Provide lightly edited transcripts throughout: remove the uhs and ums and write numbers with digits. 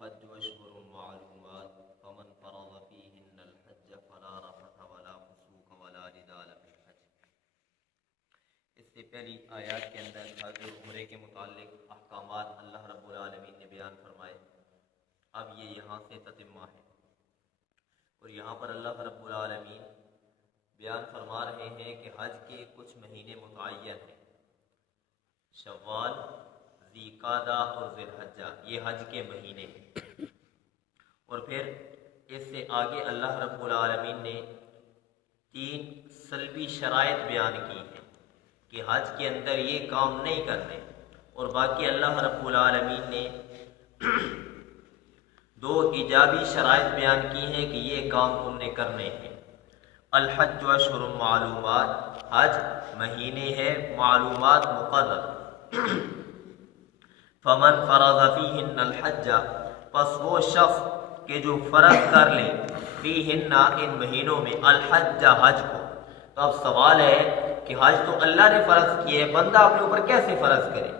الحج اشهر معلومات فمن فرض فيهن الحج فلا رفث ولا فسوق ولا جدال في الحج۔ اس سے پہلی آیات کے اندر حج اور عمرے کے متعلق احکامات اللہ رب العالمین نے بیان فرمائے۔ اب یہ یہاں سے تتمہ ہے، اور یہاں پر اللہ رب العالمین بیان فرما رہے ہیں کہ حج کے کچھ مہینے متعین ہیں، شوال، ذی قعدہ اور ذی الحجہ، یہ حج کے مہینے ہیں۔ اور پھر اس سے آگے اللہ رب العالمین نے 3 سلبی شرائط بیان کی ہیں کہ حج کے اندر یہ کام نہیں کرنے، اور باقی اللہ رب العالمین نے 2 ایجابی شرائط بیان کی ہیں کہ یہ کام تم نے کرنے ہیں۔ الحج اشہر معلومات، حج مہینے ہیں معلومات مقرر۔ فمن فرض فیہن الحج، پس وہ شخص کہ جو فرض کر لے فیہن ان مہینوں میں الحج حج کو۔ تو اب سوال ہے کہ حج تو اللہ نے فرض کیے، بندہ اپنے اوپر کیسے فرض کرے؟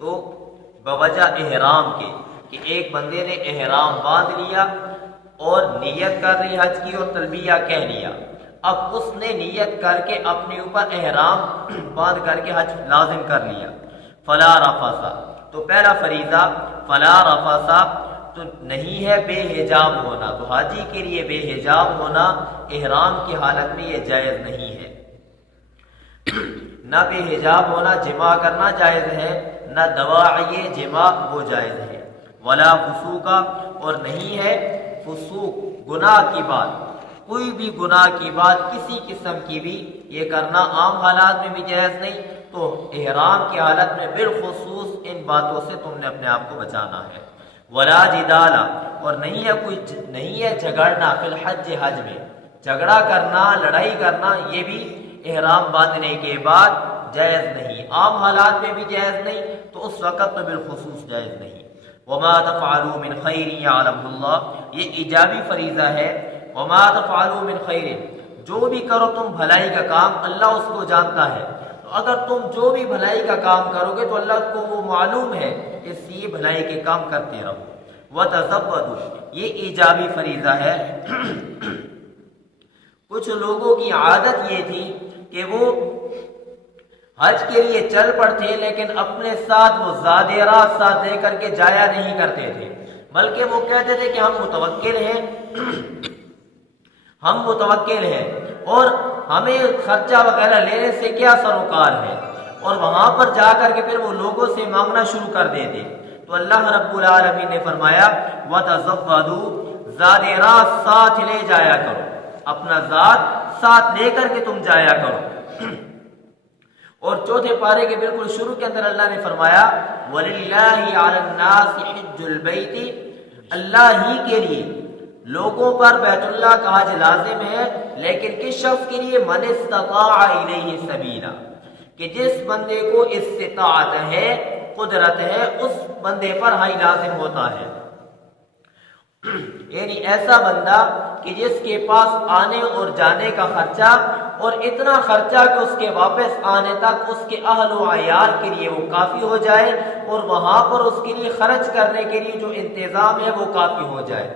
تو بوجہ احرام کے، کہ ایک بندے نے احرام باندھ لیا اور نیت کر لی حج کی اور تلبیہ کہہ لیا، اب اس نے نیت کر کے اپنے اوپر احرام باندھ کر کے حج لازم کر لیا۔ فلا رفث، تو پہلا فریضہ فلا رفث تو نہیں ہے بے حجاب ہونا، تو حاجی کے لیے بے حجاب ہونا احرام کی حالت میں یہ جائز نہیں ہے۔ نہ بے حجاب ہونا جماع کرنا جائز ہے، نہ دواعی جماع وہ جائز ہے۔ ولا فسوق، اور نہیں ہے فسوق گناہ کی بات، کوئی بھی گناہ کی بات کسی قسم کی بھی یہ کرنا عام حالات میں بھی جائز نہیں، تو احرام کی حالت میں بالخصوص ان باتوں سے تم نے اپنے آپ کو بچانا ہے۔ ولا جدال، اور نہیں ہے جھگڑنا فی الحج، حج میں جھگڑا کرنا، لڑائی کرنا یہ بھی احرام باندھنے کے بعد جائز نہیں، عام حالات میں بھی جائز نہیں تو اس وقت میں بالخصوص جائز نہیں۔ وما تفعلوا من خیر یعلمہ اللہ، یہ ایجابی فریضہ ہے۔ وما تفعلوا من خیر، جو بھی کرو تم بھلائی کا کام اللہ اس کو جانتا ہے، تو اگر تم جو بھی بھلائی کا کام کرو گے تو اللہ کو وہ معلوم ہے، اس لیے بھلائی کے کام کرتے رہو۔ وتزودوا، یہ ایجابی فریضہ ہے۔ کچھ لوگوں کی عادت یہ تھی کہ وہ حج کے لیے چل پڑتے لیکن اپنے ساتھ وہ زادیرات ساتھ لے کر کے جایا نہیں کرتے تھے، بلکہ وہ کہتے تھے کہ ہم متوکل ہیں اور ہمیں خرچہ وغیرہ لینے سے کیا سروکار ہے، اور وہاں پر جا کر کے پھر وہ لوگوں سے مانگنا شروع کر دیتے۔ تو اللہ رب العالمین نے فرمایا وتزودوا، زادیرات ساتھ لے جایا کرو، اپنا زاد ساتھ لے کر کے تم جایا کرو۔ اور چوتھے پارے کے بالکل شروع کے اندر اللہ نے فرمایا وَلِلَّهِ عَلَى النَّاسِ حِجُّ الْبَيْتِ، اللہ ہی کے لیے لوگوں پر بیت اللہ کا حج لازم ہے، لیکن کس شخص کے لیے؟ من استطاع الیہ سبیلا، کہ جس بندے کو استطاعت ہے، قدرت ہے، اس بندے پر حج لازم ہوتا ہے۔ یعنی ایسا بندہ کہ جس کے پاس آنے اور جانے کا خرچہ، اور اتنا خرچہ کہ اس کے واپس آنے تک اس کے اہل و عیال کے لیے وہ کافی ہو جائے، اور وہاں پر اس کے لیے خرچ کرنے کے لیے جو انتظام ہے وہ کافی ہو جائے۔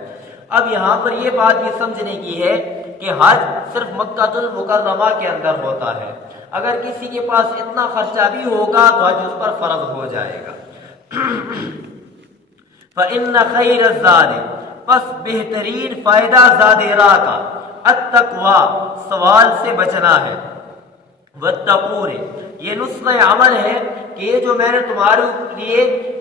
اب یہاں پر یہ بات بھی سمجھنے کی ہے کہ حج صرف مکہ المکرمہ کے اندر ہوتا ہے، اگر کسی کے پاس اتنا خرچہ بھی ہوگا تو حج اس پر فرض ہو جائے گا۔ فَإِنَّ خَيْرَ الزَّادِ، پس بہترین فائدہ زاد راہ کا، التقوی، سوال سے بچنا ہے، واتقون، یہ نسخہ عمل ہے کہ یہ جو میں نے تمہارے لیے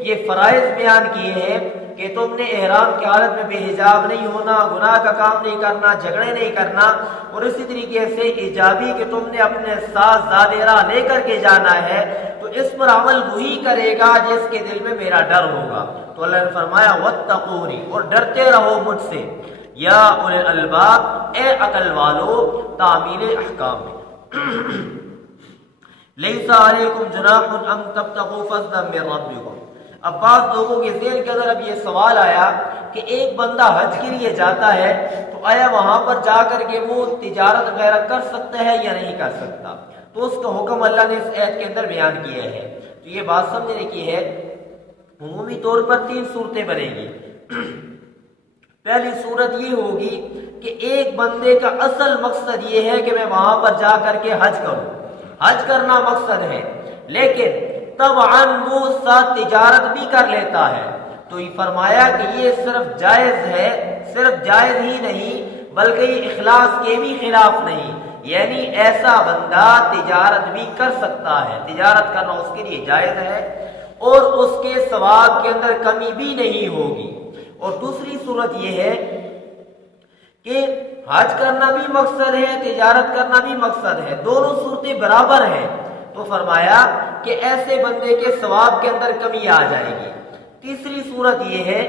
یہ فرائض بیان کیے ہیں کہ تم نے احرام کی حالت میں بے حجاب نہیں ہونا، گناہ کا کام نہیں کرنا، جھگڑے نہیں کرنا، اور اسی طریقے سے ایجابی کہ تم نے اپنے ساتھ زادیرہ لے کر کے جانا ہے، تو اس پر عمل وہی کرے گا جس کے دل میں میرا ڈر ہوگا۔ تو اللہ نے فرمایا واتقونی، اور ڈرتے رہو مجھ سے، یا اولی الالباب، اے عقل والو، تعمیل احکام میں۔ لیس علیکم جناح ان تبتغوا فضلا من ربکم، اب بعض لوگوں کے ذہن کے اندر اب یہ سوال آیا کہ ایک بندہ حج کے لیے جاتا ہے تو آیا وہاں پر جا کر کے وہ تجارت وغیرہ کر سکتا ہے یا نہیں کر سکتا؟ تو اس کا حکم اللہ نے اس آیت کے اندر بیان کیا ہے۔ تو یہ بات سمجھنے کی ہے، عمومی طور پر 3 صورتیں بنے گی۔ پہلی صورت یہ ہوگی کہ ایک بندے کا اصل مقصد یہ ہے کہ میں وہاں پر جا کر کے حج کروں، حج کرنا مقصد ہے، لیکن طبعاً وہ ساتھ تجارت بھی کر لیتا ہے، تو یہ فرمایا کہ یہ صرف جائز ہے، صرف جائز ہی نہیں بلکہ یہ اخلاص کے بھی خلاف نہیں، یعنی ایسا بندہ تجارت بھی کر سکتا ہے، تجارت کرنا اس کے لیے جائز ہے اور اس کے ثواب کے اندر کمی بھی نہیں ہوگی۔ اور دوسری صورت یہ ہے کہ حج کرنا بھی مقصد ہے، تجارت کرنا بھی مقصد ہے، دونوں صورتیں برابر ہیں، تو فرمایا کہ ایسے بندے کے ثواب کے اندر کمی آ جائے گی۔ تیسری صورت یہ ہے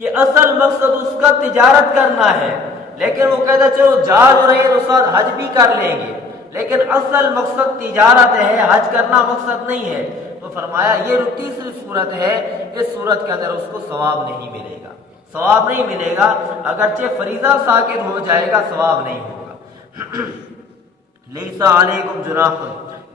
کہ اصل مقصد اس کا تجارت کرنا ہے، لیکن وہ کہتا چلو جا جو رہے تو ساتھ حج بھی کر لیں گے، لیکن اصل مقصد تجارت ہے، حج کرنا مقصد نہیں ہے، تو فرمایا یہ جو تیسری صورت ہے، اس صورت کے اندر اس کو ثواب نہیں ملے گا، ثواب نہیں ملے گا، اگرچہ فریضہ ساقط ہو جائے گا ثواب نہیں ہوگا۔ لیسا علیکم جناح،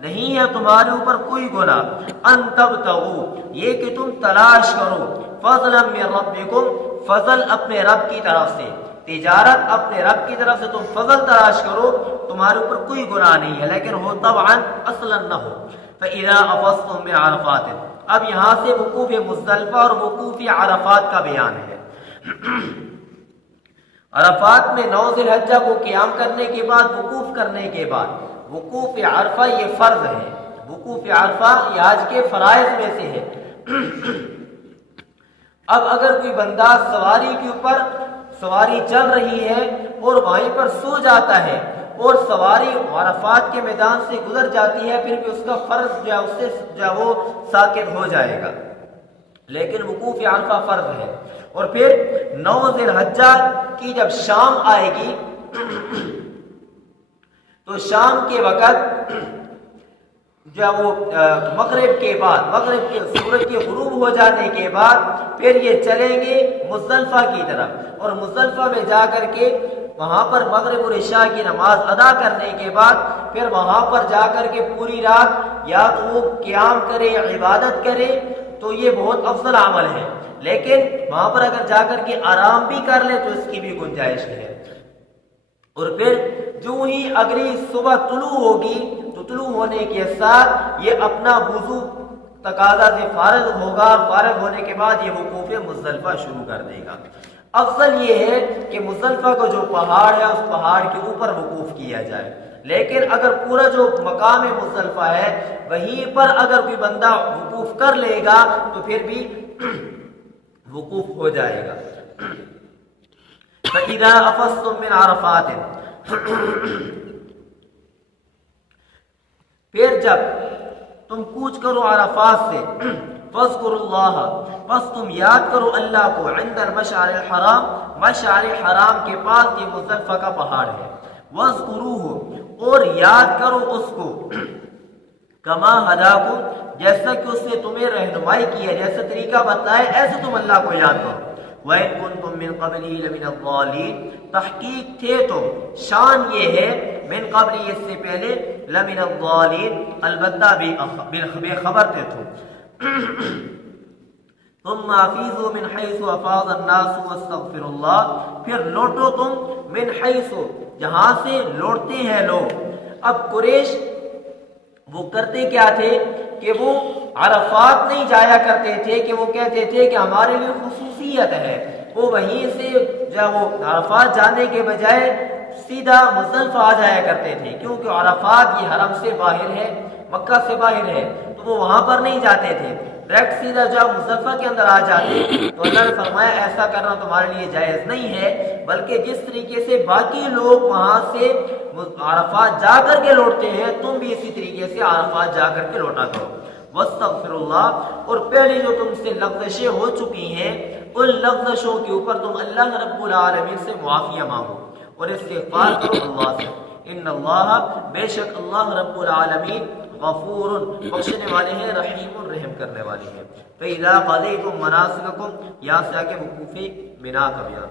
نہیں ہے تمہارے اوپر کوئی گناہ، ان تبتغوا، یہ کہ تم تلاش کرو، فضلا من ربکم، فضل اپنے رب کی طرف سے، تجارت اپنے رب کی طرف سے تم فضل تلاش کرو، تمہارے اوپر کوئی گناہ نہیں ہے، لیکن ہو طبعا اصلا نہ ہو۔ فَإِذَا أَفَضْتُم مِّنْ عَرَفَاتٍ، اب یہاں سے وقوف مزدلفہ اور وقوف عرفات کا بیان ہے۔ عرفات میں 9 ذی الحجہ کو قیام کرنے کے بعد، وقوف کرنے کے بعد، وقوف عرفہ یہ فرض ہے، وقوف عرفہ یہ حج کے فرائض میں سے ہے۔ اب اگر کوئی بندہ سواری کے اوپر سواری چل رہی ہے اور وہیں پر سو جاتا ہے اور سواری عرفات کے میدان سے گزر جاتی ہے، پھر بھی اس کا فرض جو ہے اس سے جو ہے وہ ساقط ہو جائے گا، لیکن وقوف عرفہ فرض ہے۔ اور پھر 9 ذی الحجہ کی جب شام آئے گی تو شام کے وقت جو وہ مغرب کے بعد، مغرب کے سورج کے غروب ہو جانے کے بعد پھر یہ چلیں گے مزدلفہ کی طرف، اور مزدلفہ میں جا کر کے وہاں پر مغرب اور عشاء کی نماز ادا کرنے کے بعد پھر وہاں پر جا کر کے پوری رات یا تو وہ قیام کرے یا عبادت کرے تو یہ بہت افضل عمل ہے، لیکن وہاں پر اگر جا کر کے آرام بھی کر لے تو اس کی بھی گنجائش ہے۔ اور پھر جو ہی اگلی صبح طلوع ہوگی تو طلوع ہونے کے ساتھ یہ اپنا وضو تقاضا سے فارغ ہوگا، اور فارغ ہونے کے بعد یہ وقوف مزدلفہ شروع کر دے گا۔ افضل یہ ہے کہ مزدلفہ کو جو پہاڑ ہے اس پہاڑ کے اوپر وقوف کیا جائے، لیکن اگر پورا جو مقام مزدلفہ ہے وہیں پر اگر کوئی بندہ وقوف کر لے گا تو پھر بھی وقوف ہو جائے گا۔ فَإِذَا أَفَضْتُم مِّنْ عَرَفَاتٍ، پھر جب تم کوچ کرو عرفات سے، فَاذْكُرُوا اللَّهَ، بس تم یاد کرو اللہ کو، عند المشعر الحرام، مشعر حرام کے پاس یہ مزدلفہ کا پہاڑ ہے، وَاذْكُرُوهُ، اور یاد کرو اس کو، کما ہداکم، جیسا کہ اس نے تمہیں رہنمائی کی ہے، جیسا طریقہ بتائے ایسے تم اللہ کو یاد کرو۔ وَإِن كُنتُم مِّن قَبْلِهِ لَمِنَ الضَّالِّينَ، تحقیق تھے تم، شان یہ ہے من قبل، اس سے پہلے، لَمِنَ الضَّالِّينَ، البتہ بے خبر تھے تم۔ ثُمَّ أَفِيضُوا مِنْ حَيْثُ أَفَاضَ النَّاسُ وَاسْتَغْفِرُوا اللَّهَ، پھر لوٹو تم من حیث، جہاں سے لوٹتے ہیں لوگ۔ اب قریش وہ کرتے کیا تھے کہ وہ عرفات نہیں جایا کرتے تھے، کہ وہ کہتے تھے کہ ہمارے لیے خصوصیت ہے، وہ وہیں سے جب وہ عرفات جانے کے بجائے سیدھا مزدلفہ آ جایا کرتے تھے، کیونکہ عرفات یہ حرم سے باہر ہے، مکہ سے باہر ہے، تو وہ وہاں پر نہیں جاتے تھے، ڈائریکٹ سیدھا جب مزدلفہ کے اندر آ جاتے۔ تو اللہ نے فرمایا ایسا کرنا تمہارے لیے جائز نہیں ہے، بلکہ جس طریقے سے باقی لوگ وہاں سے عرفات جا کر کے لوٹتے ہیں تم بھی اسی طریقے سے عرفات جا کر کے لوٹا کرو۔ واستغفر اللہ، اور پہلے جو تم سے لغزشیں ہو چکی ہیں ان لغزشوں کے اوپر تم اللہ رب العالمین سے معافیہ مانگو اور استغفار کرو اللہ سے۔ ان اللہ، بے شک اللہ رب العالمین، غفور، بخشنے والے ہیں، رحیم، رحم کرنے والے ہیں۔ فَإِذَا قَضَيْتُم مَّنَاسِكَكُمْ، یہاں سے آگے وقوف منا کا بیان۔